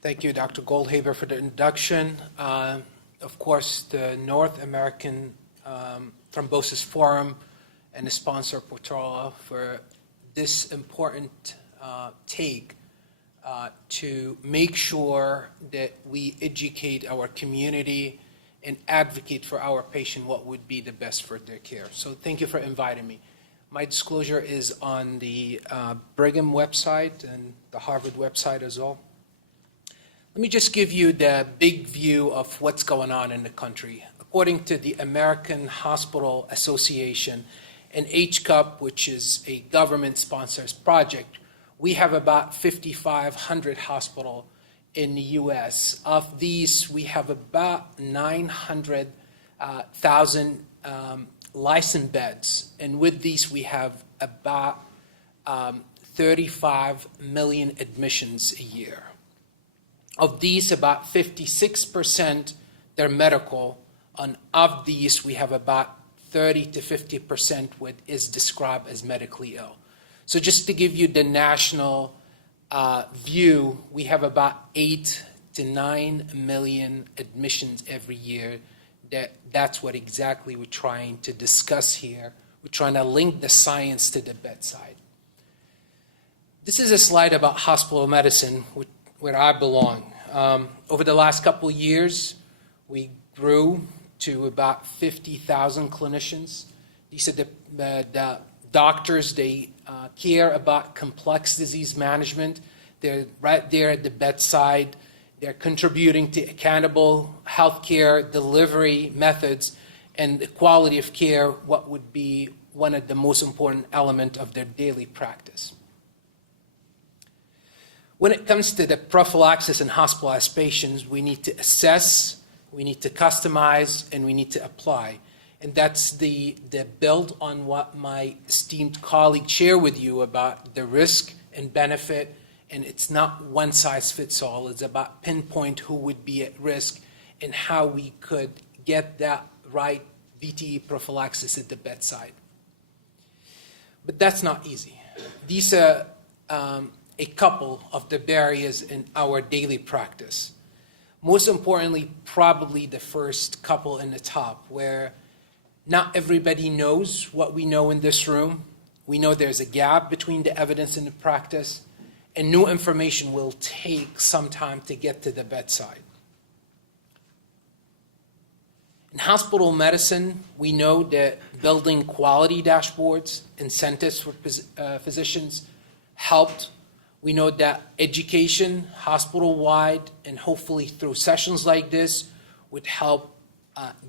Thank you, Dr. Goldhaber, for the introduction. Of course, the North American Thrombosis Forum and the sponsor Pivitol for this important take to make sure that we educate our community and advocate for our patient what would be the best for their care. So thank you for inviting me. My disclosure is on the Brigham website and the Harvard website as well. Let me just give you the big view of what's going on in the country. According to the American Hospital Association and HCUP, which is a government-sponsored project, we have about 5,500 hospitals in the U.S. Of these, we have about 900,000 licensed beds, and with these, we have about 35 million admissions a year. Of these, about 56% they're medical, and of these, we have about 30 to 50% what is described as medically ill. So just to give you the national view, we have about 8 to 9 million admissions every year. That's what exactly we're trying to discuss here. We're trying to link the science to the bedside. This is a slide about hospital medicine, where I belong. Over the last couple of years, we grew to about 50,000 clinicians. These are the doctors. They care about complex disease management. They're right there at the bedside. They're contributing to accountable healthcare delivery methods and the quality of care, what would be one of the most important elements of their daily practice. When it comes to the prophylaxis in hospitalized patients, we need to assess, we need to customize, and we need to apply. And that's the build on what my esteemed colleague shared with you about the risk and benefit. And it's not one size fits all. It's about pinpoint who would be at risk and how we could get that right VTE prophylaxis at the bedside. But that's not easy. These are a couple of the barriers in our daily practice. Most importantly, probably the first couple in the top, where not everybody knows what we know in this room. We know there's a gap between the evidence and the practice, and new information will take some time to get to the bedside. In hospital medicine, we know that building quality dashboards, incentives for physicians helped. We know that education, hospital-wide, and hopefully through sessions like this, would help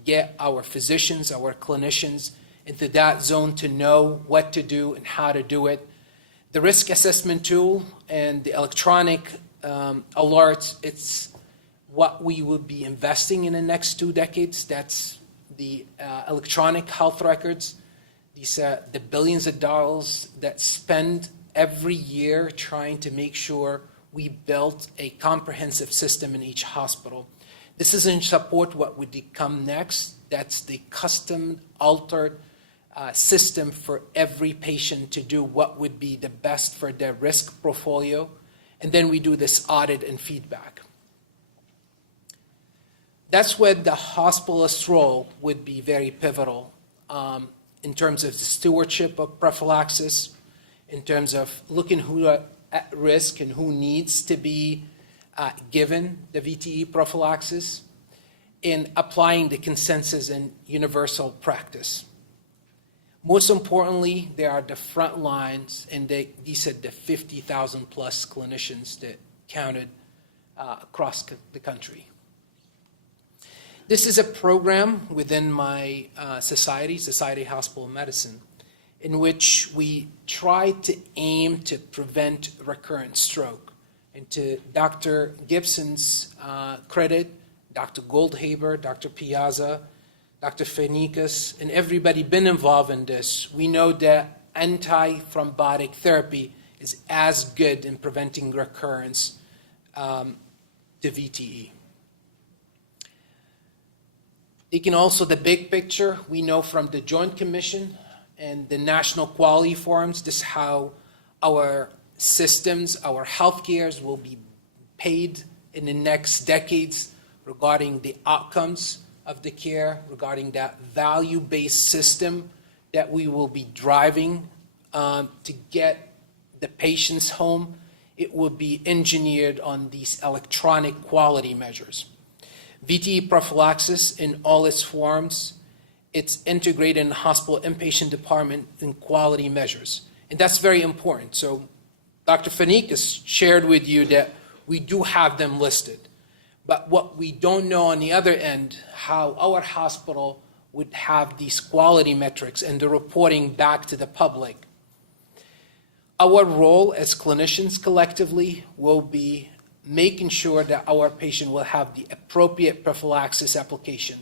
get our physicians, our clinicians, into that zone to know what to do and how to do it. The risk assessment tool and the electronic alerts, it's what we will be investing in the next 2 decades. That's the electronic health records. These are the billions of dollars that spend every year trying to make sure we built a comprehensive system in each hospital. This is in support what would come next. That's the custom altered system for every patient to do what would be the best for their risk portfolio. And then we do this audit and feedback. That's where the hospitalist role would be very pivotal in terms of the stewardship of prophylaxis, in terms of looking who are at risk and who needs to be given the VTE prophylaxis, in applying the consensus and universal practice. Most importantly, there are the front lines, and these are the 50,000 plus clinicians that counted across the country. This is a program within my Society of Hospital Medicine, in which we try to aim to prevent recurrent stroke. And to Dr. Gibson's credit, Dr. Goldhaber, Dr. Piazza, Dr. Fenikas, and everybody been involved in this, we know that anti-thrombotic therapy is as good in preventing recurrence to VTE. Taking also the big picture, we know from the Joint Commission and the National Quality Forums, this is how our systems, our healthcares will be paid in the next decades regarding the outcomes of the care, regarding that value-based system that we will be driving to get the patients home. It will be engineered on these electronic quality measures. VTE prophylaxis in all its forms, it's integrated in the hospital inpatient department in quality measures. And that's very important. So Dr. Fanique has shared with you that we do have them listed. But what we don't know on the other end, how our hospital would have these quality metrics and the reporting back to the public. Our role as clinicians collectively will be making sure that our patient will have the appropriate prophylaxis application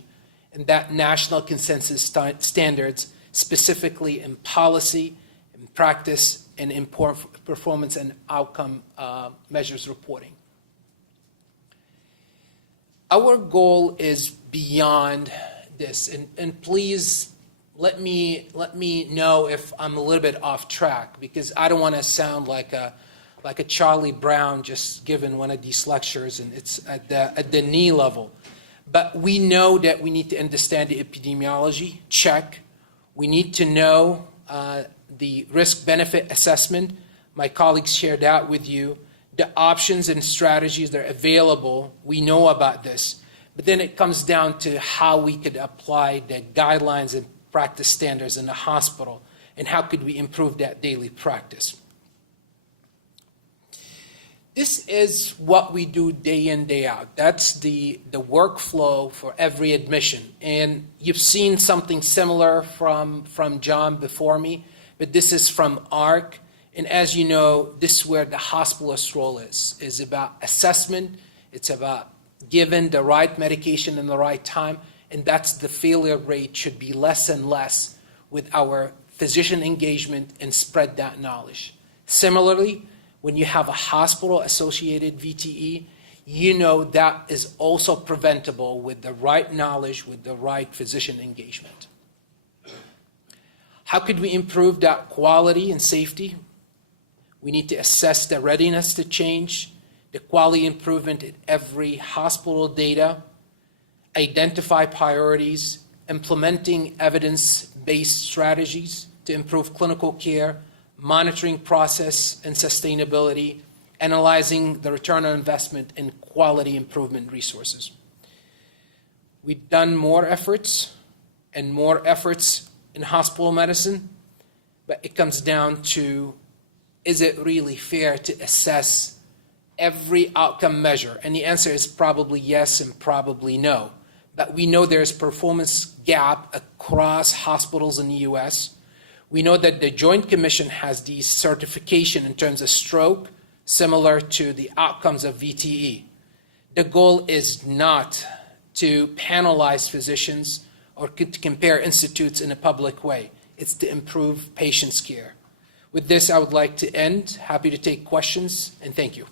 and that national consensus standards, specifically in policy, in practice, and in performance and outcome measures reporting. Our goal is beyond this, and please let me know if I'm a little bit off track, because I don't want to sound like a Charlie Brown just giving one of these lectures and it's at the knee level. But we know that we need to understand the epidemiology, check. We need to know the risk-benefit assessment. My colleagues shared that with you. The options and strategies that are available, we know about this. But then it comes down to how we could apply the guidelines and practice standards in the hospital, and how could we improve that daily practice. This is what we do day in, day out. That's the workflow for every admission. And you've seen something similar from John before me, but this is from ARC. And as you know, this is where the hospitalist role is about assessment. It's about giving the right medication in the right time. And that's the failure rate should be less and less with our physician engagement and spread that knowledge. Similarly, when you have a hospital-associated VTE, you know that is also preventable with the right knowledge, with the right physician engagement. How could we improve that quality and safety? We need to assess the readiness to change, the quality improvement in every hospital data, identify priorities, implementing evidence-based strategies to improve clinical care, monitoring process and sustainability, analyzing the return on investment in quality improvement resources. We've done more efforts and more efforts in hospital medicine, but it comes down to, is it really fair to assess every outcome measure? And the answer is probably yes and probably no. But we know there's performance gap across hospitals in the US. We know that the Joint Commission has these certification in terms of stroke, similar to the outcomes of VTE. The goal is not to penalize physicians or to compare institutes in a public way. It's to improve patients' care. With this, I would like to end. Happy to take questions, and thank you.